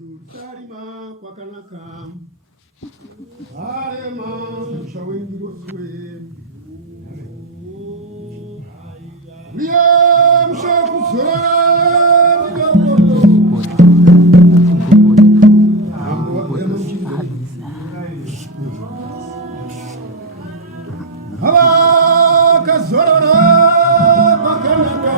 Salima kwa kanaka Arema shawengi goswe Liam shakusura Hava kazorora kwa kanaka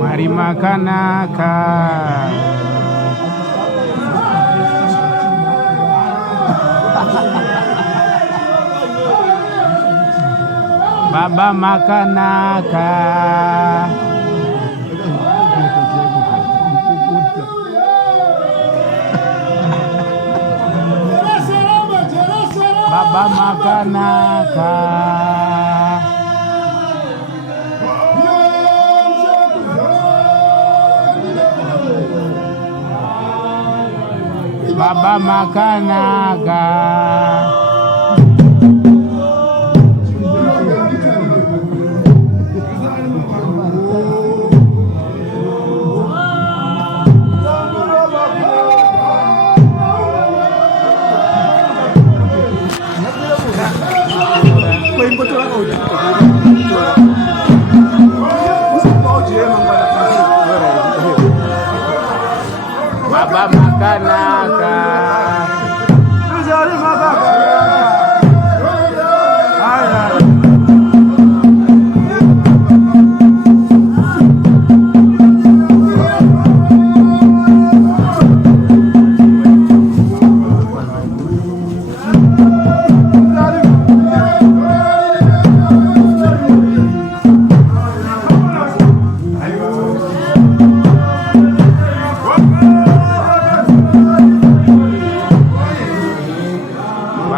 Marima kanaka Baba makanaka Baba makanaka Baba makanaka Baba makanaka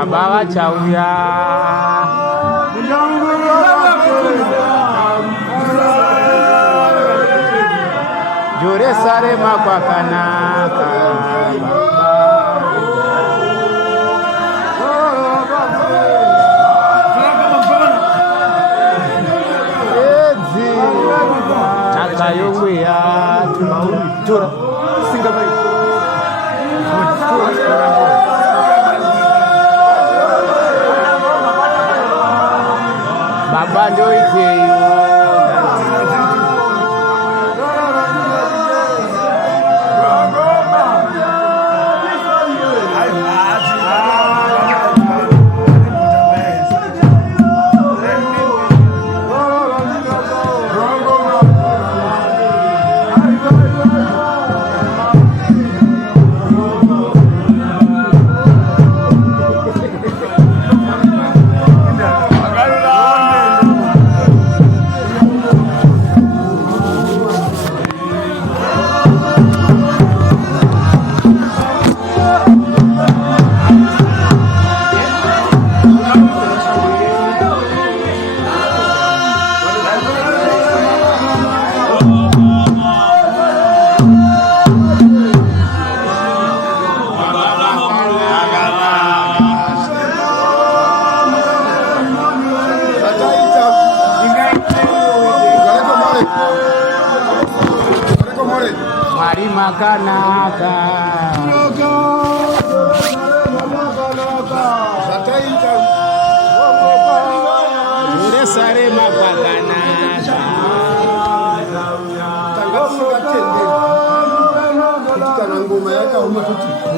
Baba chauya Jure sare makwa kanaka Ezi Chakayongwe ya Jura Singapore Baba do ite Marima kanaka Jure sare makwa kanaka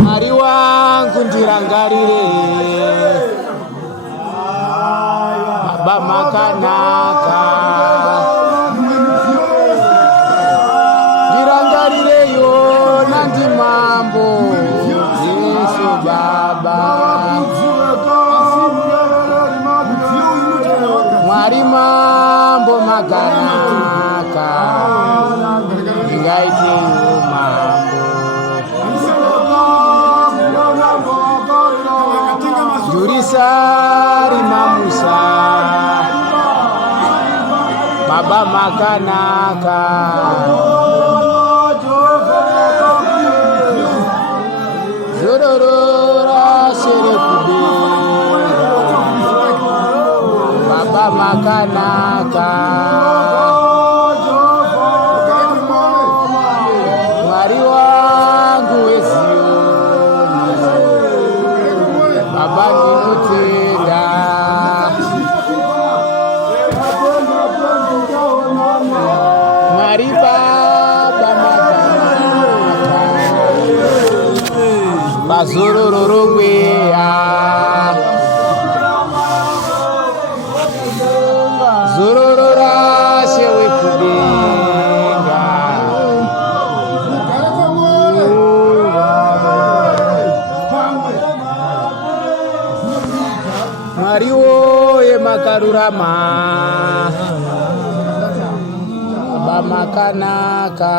Mwari wangu ndirangarire Baba makanaka Mambo Yesu Baba Marima makanaka ingaite mambo jurisari mamusa baba makanaka zororora sere kubenga baba makanaka Mwari wangu wezioni baba ninotenda Mwari baba makanaka bazorororo ngweya zororora sewe kudenga Mwari woye makarurama baba makanaka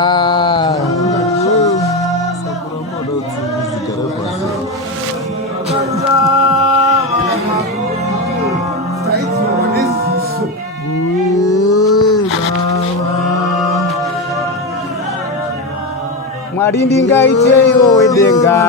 Mwari ndingaiteyo wedenga